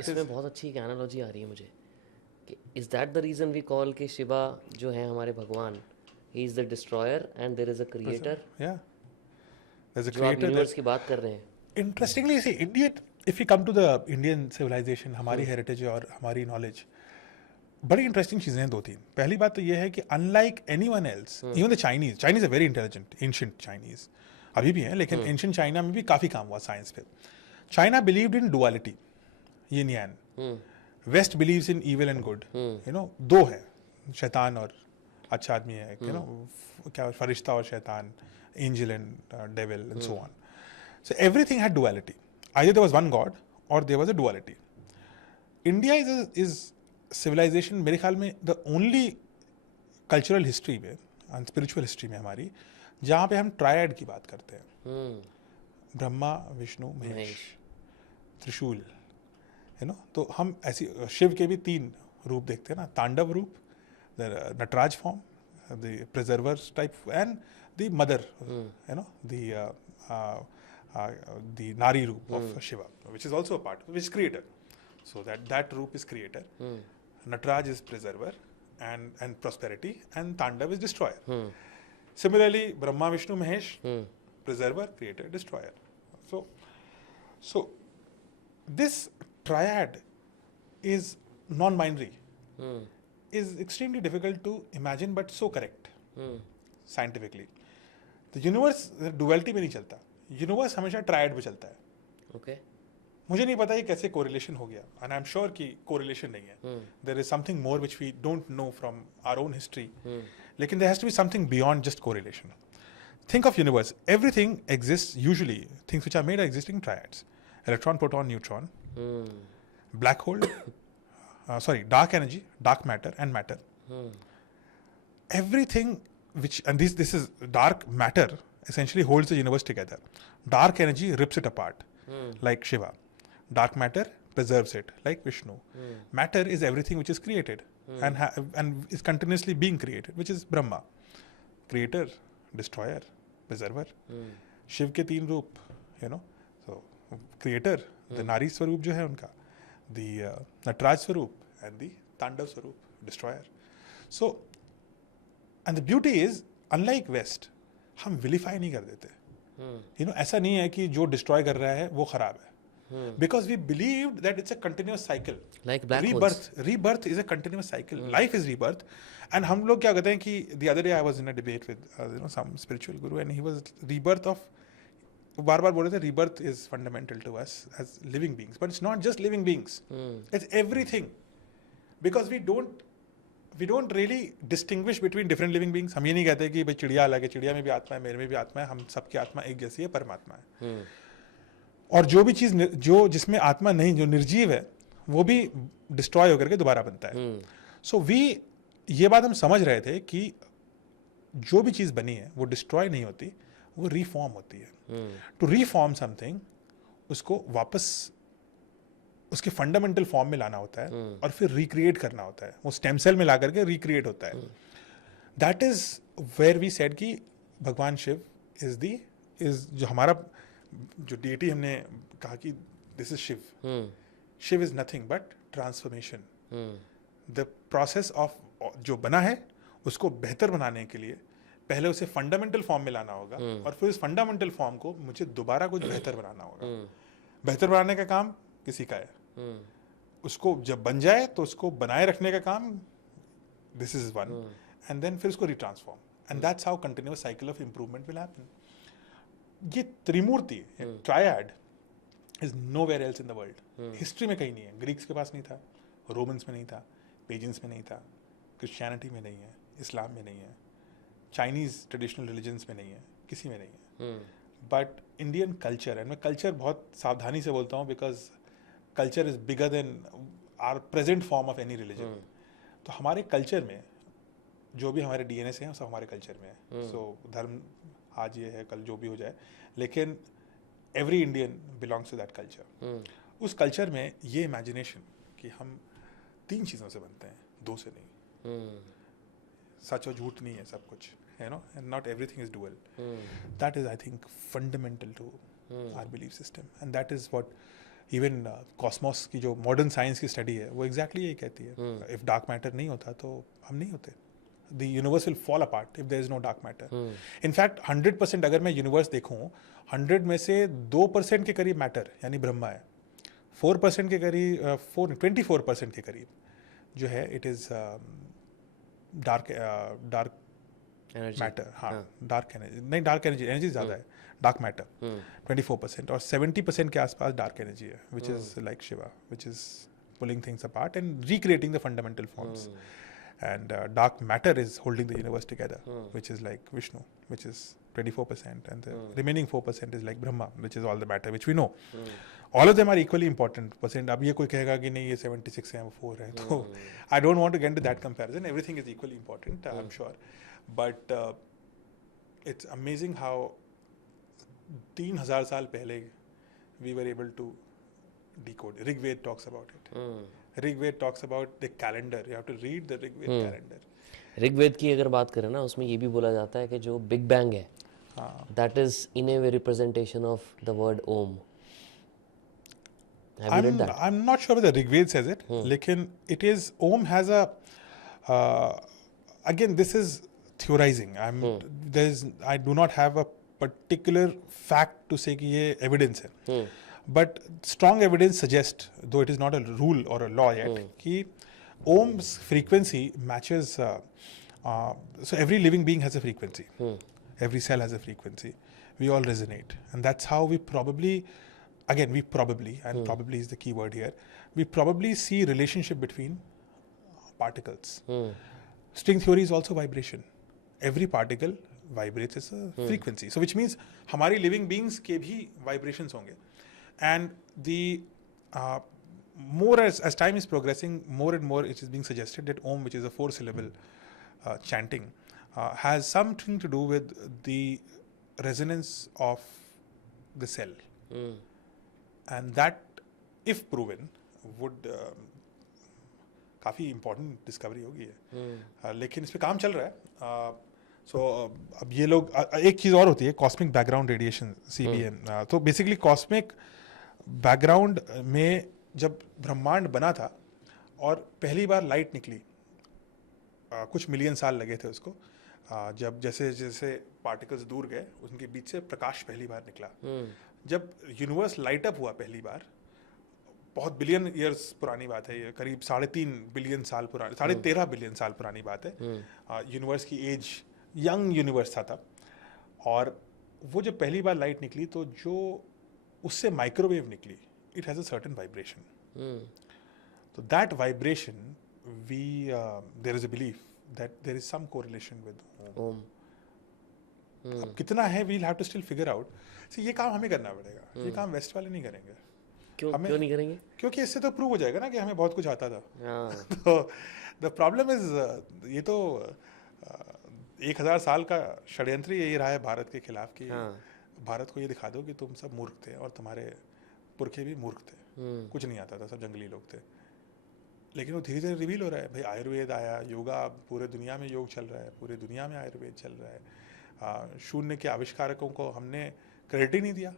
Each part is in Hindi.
इसमें बहुत अच्छी एक एनालॉजी आ रही है मुझे कि is that the reason we call कि शिवा जो है हमारे भगवान, he is the destroyer and there is a creator, Yeah, there's a जो आप creator there. यूनिवर्स की बात कर रहे हैं. Interestingly, see, Indian, if we come to the Indian civilization, हमारी हम्म. हेरिटेज और हमारी नॉलेज, बड़ी इंटरेस्टिंग चीज़ें हैं दो तीन. पहली बात तो ये है कि unlike anyone else, even the Chinese are very intelligent, ancient Chinese अभी भी हैं, लेकिन एंशियंट चाइना में भी काफ़ी काम हुआ साइंस पे. China believed in duality, yin yang. West believes in evil and good. You know, though है, शैतान और अच्छा आदमी है, यू नो, क्या फरिश्ता और शैतान, angel and devil and so on. So everything had duality. Either there was one God or there was a duality. India is civilization, मेरे ख्याल में the only cultural history में and spiritual history में हमारी, जहाँ पे हम ट्रायड की बात करते हैं. ब्रह्मा, विष्णु, महेश, त्रिशूल, यू नो. तो हम ऐसी शिव के भी तीन रूप देखते हैं ना, तांडव रूप, the Nataraja form, the preserver type, and the mother, you know, the Nari roop of Shiva, which is also a part, which is creator. So that roop is creator. Nataraj is preserver and prosperity, and Tandav is destroyer. Similarly, Brahma, Vishnu, Mahesh, preserver, creator, destroyer. So this triad is non-binary. Is extremely difficult to imagine, but so correct scientifically. The universe duality में नहीं चलता. यूनिवर्स हमेशा ट्रायड पे चलता है. ओके. मुझे नहीं पता ये कैसे कोरिलेशन हो गया, एंड आई एम श्योर कि कोरिलेशन नहीं है. There is something more which we don't know from our own history, लेकिन there has to be something beyond just correlation. Think of universe, everything exist, usually things which are made are existing triads: electron, proton, neutron, black hole, sorry, dark energy, dark matter and matter. Everything which, and this is dark matter, essentially holds the universe together. Dark energy rips it apart, like Shiva. Dark matter preserves it, like Vishnu. Matter is everything which is created and is continuously being created, which is Brahma. Creator, destroyer, preserver. Shiva के तीन रूप, you know. So creator, the नारी स्वरूप जो है उनका, the नटराज स्वरूप, and the तांडव स्वरूप, destroyer. So, and the beauty is, unlike West, हम vilify नहीं कर देते. You know, ऐसा नहीं है कि जो destroy कर रहा है वो खराब है. Because we believed that it's a continuous cycle. Like black rebirth, holes. rebirth is a continuous cycle. Life is rebirth. And हम लोग क्या कहते हैं कि the other day I was in a debate with you know, some spiritual guru, and he was rebirth of, बार बार बोल रहे थे rebirth is fundamental to us as living beings, but it's not just living beings. It's everything. Because we don't really distinguish between different living beings. हम ये नहीं कहते कि भाई चिड़िया अलग है, चिड़िया में भी आत्मा है, मेरे में भी आत्मा है, हम सबकी आत्मा एक जैसी है, परमात्मा है. और जो भी चीज़ जो जिसमें आत्मा नहीं, जो निर्जीव है, वो भी डिस्ट्रॉय होकर के दोबारा बनता है. सो ये बात हम समझ रहे थे कि जो भी चीज़ बनी है वो डिस्ट्रॉय नहीं होती, वो रीफॉर्म होती है. टू रीफॉर्म समथिंग, उसको वापस उसके फंडामेंटल फॉर्म में लाना होता है और फिर रिक्रिएट करना होता है. वो स्टेम सेल में ला करके रिक्रिएट होता है. That is where we said कि भगवान शिव इज जो हमारा जो डीटी हमने कहा कि this is Shiva. Shiva is nothing but transformation. The process of जो बना है उसको बेहतर बनाने के लिए पहले उसे फंडामेंटल फॉर्म में लाना होगा, और फिर उस फंडामेंटल फॉर्म को मुझे दोबारा कुछ बेहतर बनाना होगा. बेहतर बनाने का काम किसी का है, उसको जब बन जाए तो उसको बनाए रखने का काम, this is one, and then फिर उसको retransform, and that's how continuous cycle of improvement will happen. ये त्रिमूर्ति, triad, is nowhere else in the world. History में कहीं नहीं है. ग्रीक्स के पास नहीं था, रोमन्स में नहीं था, पेजेंस में नहीं था, क्रिश्चियनिटी में नहीं है, इस्लाम में नहीं है, चाइनीज ट्रेडिशनल रिलीजन्स में नहीं है, किसी में नहीं है. बट इंडियन कल्चर, एंड मैं कल्चर बहुत सावधानी से बोलता हूँ because culture is bigger than our present form of any religion. तो हमारे कल्चर में जो भी हमारे डीएनए से हैं सब हमारे कल्चर में है. सो धर्म आज ये है, कल जो भी हो जाए, लेकिन every Indian belongs to that culture. उस कल्चर में ये इमेजिनेशन कि हम तीन चीज़ों से बनते हैं, दो से नहीं. सच और झूठ नहीं है सब कुछ, you know, and not everything is dual. That is, I think, fundamental to our belief system, and that is what even Cosmos की जो मॉडर्न साइंस की स्टडी है वो एग्जैक्टली यही कहती है, इफ डार्क मैटर नहीं होता तो हम नहीं होते, the universe will fall apart if there is no dark matter. In fact 100% अगर मैं यूनिवर्स देखूँ, 100 में से 2% के करीब मैटर यानी ब्रह्मा है, 4% के करीब 24% के करीब जो है इट इज डार्क मैटर. हाँ, डार्क एनर्जी नहीं, डार्क एनर्जी ज़्यादा है, डार्क मैटर 24%, और 70% के आसपास डार्क एनर्जी है, which is like Shiva, which is pulling things apart and recreating the fundamental forms. And dark matter is holding the universe together, which is like Vishnu, which is 24%, and the remaining 4% is like Brahma, which is all the matter which we know. All of them are equally important percent. अब ये कोई कहेगा कि नहीं ये 76 है वो 4 है, तो I don't want to get into that comparison. Everything is equally important, I'm sure, but it's amazing how 3000 साल पहले we were able to decode. Rigved talks about it. Rigved talks about the calendar. You have to read the Rigved calendar. Rigveda की अगर बात करें ना, उसमें ये भी बोला जाता है कि जो बिग बैंग है, that is in a way representation of the word Om. Have you read that? I'm not sure whether Rigved says it, लेकिन it is Om has a again this is theorizing. I do not have a particular fact to say कि ये evidence है. But strong evidence suggests, though it is not a rule or a law yet, कि Om's frequency matches. So every living being has a frequency. Every cell has a frequency. We all resonate, and that's how we probably, and probably is the key word here. We probably see relationship between particles. String theory is also vibration. Every particle vibrates as a frequency. So which means हमारी living beings के भी vibrations होंगे. And the more as time is progressing, more and more it is being suggested that Om, which is a 4-syllable chanting, has something to do with the resonance of the cell. And that, if proven, would काफ़ी important discovery होगी है. लेकिन इस पे काम चल रहा है. So अब ये लोग एक चीज़ और होती है, cosmic background radiation, CBM. तो basically cosmic बैकग्राउंड में जब ब्रह्मांड बना था और पहली बार लाइट निकली, कुछ मिलियन साल लगे थे उसको, जब जैसे जैसे पार्टिकल्स दूर गए उनके बीच से प्रकाश पहली बार निकला. जब यूनिवर्स लाइट अप हुआ पहली बार, बहुत बिलियन ईयर्स पुरानी बात है ये, करीब 3.5 बिलियन साल पुरानी, 13.5 बिलियन साल पुरानी बात है. यूनिवर्स की एज, यंग यूनिवर्स था तब, और वो जब पहली बार लाइट निकली तो जो उससे माइक्रोवेव निकली, it has a certain vibration. तो that vibration we there is a belief that there is some correlation with Om. अब कितना है we'll have to still figure out. ये काम हमें करना पड़ेगा, ये काम वेस्ट वाले नहीं करेंगे. क्यों नहीं करेंगे? क्योंकि इससे तो प्रूव हो जाएगा ना कि हमें बहुत कुछ आता था. तो द प्रॉब्लम इज, ये तो 1000 साल का षड्यंत्र यही रहा है भारत के खिलाफ कि भारत को ये दिखा दो कि तुम सब मूर्ख थे और तुम्हारे पुरखे भी मूर्ख थे, कुछ नहीं आता था, सब जंगली लोग थे. लेकिन वो धीरे धीरे रिवील हो रहा है. भाई आयुर्वेद आया, योगा, पूरे दुनिया में योग चल रहा है, पूरे दुनिया में आयुर्वेद चल रहा है. शून्य के आविष्कारकों को हमने क्रेडिट ही नहीं दिया.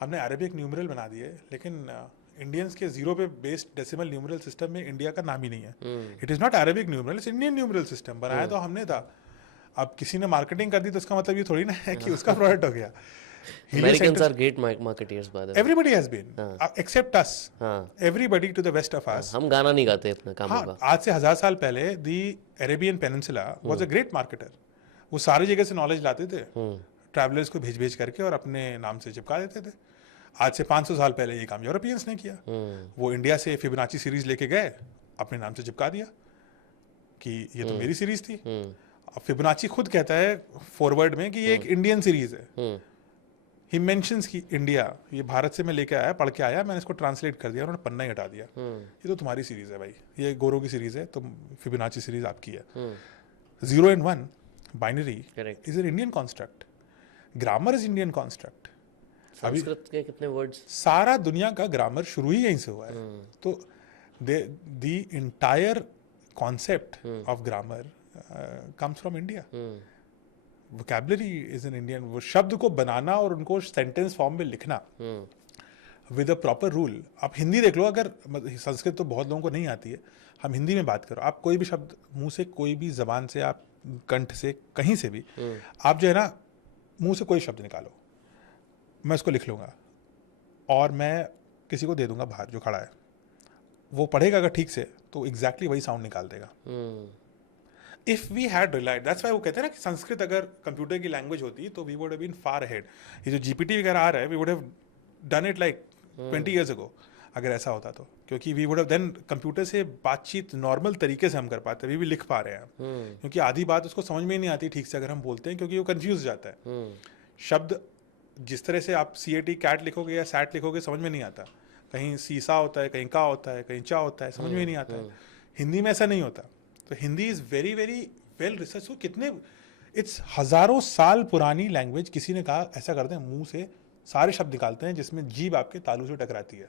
हमने अरेबिक न्यूमरल बना दिए, लेकिन इंडियंस के 0 पे बेस्ड डेसिमल न्यूमरल सिस्टम में इंडिया का नाम ही नहीं है. It is not Arabic numeral, it's Indian numeral system. बनाया तो हमने था. अब किसी ने मार्केटिंग कर दी तो उसका मतलब ये थोड़ी ना है कि उसका प्रोडक्ट हो गया. Americans are great marketeers by the way. Everybody has been, except us. Everybody to the west of us. हम गाना नहीं गाते अपना काम होगा. आज से 1000 साल पहले the Arabian Peninsula was a great marketer. वो सारी जगह से नॉलेज लाते थे, ट्रैवलर्स को भेज करके और अपने नाम से चिपका देते थे. आज से 500 साल पहले ये काम यूरोपियंस ने किया. वो इंडिया से फिबोनाची सीरीज लेके गए, अपने नाम से चिपका दिया कि ये तो मेरी सीरीज थी. फिबोनाची खुद कहता है फॉरवर्ड में कि ये एक इंडियन सीरीज है. ही मेंशंस कि इंडिया, ये भारत से मैं लेके आया, पढ़ के आया, मैंने इसको ट्रांसलेट कर दिया, उन्होंने पन्ना ही हटा दिया. ये तो तुम्हारी सीरीज है भाई, ये गोरों की सीरीज है, तो फिबोनाची सीरीज आपकी है. 0 and 1 binary is an Indian construct. Grammar is Indian construct. Sanskrit के कितने वर्ड्स, सारा दुनिया का ग्रामर शुरू ही यहीं से हुआ है. तो the entire concept of grammar comes from India. Vocabulary is an Indian. वो शब्द को बनाना और उनको सेंटेंस फॉर्म में लिखना, विद अ प्रॉपर रूल. आप हिंदी देख लो, अगर संस्कृत तो बहुत लोगों को नहीं आती है, हम हिंदी में बात करो, आप कोई भी शब्द मुंह से, कोई भी जबान से, आप कंठ से, कहीं से भी, आप जो है ना मुंह से कोई शब्द निकालो, मैं उसको लिख लूँगा और मैं किसी को दे दूंगा बाहर जो खड़ा है, वो पढ़ेगा अगर ठीक से तो एग्जैक्टली वही साउंड निकाल देगा. If we had relied, that's why वो कहते हैं ना कि संस्कृत अगर कंप्यूटर की लैंग्वेज होती तो we would have been far ahead. ये जो जीपीटी वगैरह आ रहा है, we would have done it like 20 years ago अगर ऐसा होता तो, क्योंकि we would have then computer से बातचीत नॉर्मल तरीके से हम कर पाते, वी भी लिख पा रहे हैं, क्योंकि आधी बात उसको समझ में ही नहीं आती ठीक से अगर हम बोलते हैं, क्योंकि वो कंफ्यूज जाता है. शब्द जिस तरह से आप CAT कैट लिखोगे या सैट लिखोगे समझ में नहीं आता, कहीं सीसा होता है, कहीं का होता है, कहीं चा होता है, समझ में ही नहीं आता है. हिंदी में ऐसा नहीं होता. तो Hindi is very very well research. कितने, इट्स हज़ारों साल पुरानी लैंग्वेज. किसी ने कहा ऐसा करते हैं, मुंह से सारे शब्द निकालते हैं जिसमें जीभ आपके तालू से टकराती है,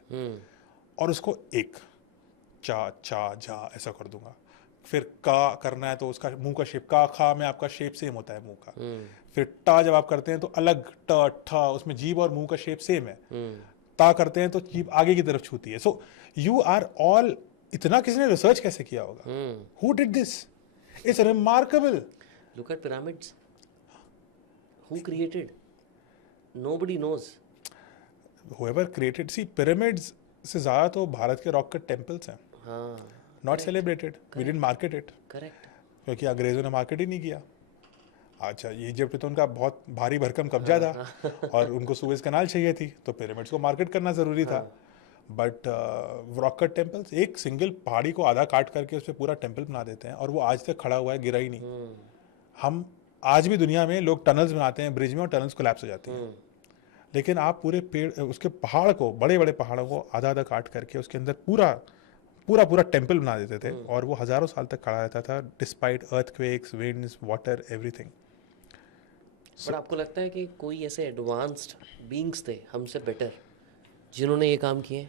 और उसको एक चा चा झा ऐसा कर दूंगा. फिर का करना है तो उसका मुंह का शेप, का खा में आपका शेप सेम होता है मुंह का. फिर टा जब आप करते हैं तो अलग ट ठा, उसमें जीभ और मुंह का शेप सेम है. ता करते हैं तो जीभ आगे की तरफ छूती है. सो यू आर ऑल, इतना किसी ने रिसर्च कैसे किया होगा? Who did this? It's remarkable. Look at pyramids. Who created? Nobody knows. Whoever created, see pyramids से ज़्यादा तो भारत के रॉक कट टेम्पल्स हैं. हाँ. Not celebrated. We didn't market it. Correct. क्योंकि अंग्रेजों ने मार्केट ही नहीं किया. अच्छा, इजिप्ट तो उनका बहुत भारी भरकम कब्जा था और उनको सुएज कनाल चाहिए थी, तो पिरामिड्स को मार्केट करना ज़रूरी था. बट रॉक कट टेम्पल्स, एक सिंगल पहाड़ी को आधा काट करके उस पर पूरा टेम्पल बना देते हैं, और वो आज तक खड़ा हुआ है, गिरा ही नहीं. हम आज भी दुनिया में लोग टनल्स बनाते हैं ब्रिज में, और टनल्स कोलैप्स हो जाती हैं. लेकिन आप पूरे पेड़, उसके पहाड़ को, बड़े बड़े पहाड़ों को आधा आधा काट करके उसके अंदर पूरा पूरा पूरा टेम्पल बना देते थे, और वो हज़ारों साल तक खड़ा रहता था, despite earthquakes, winds, water, everything. पर आपको लगता है कि कोई ऐसे एडवांस्ड बीइंग्स थे हमसे बेटर जिन्होंने ये काम किए?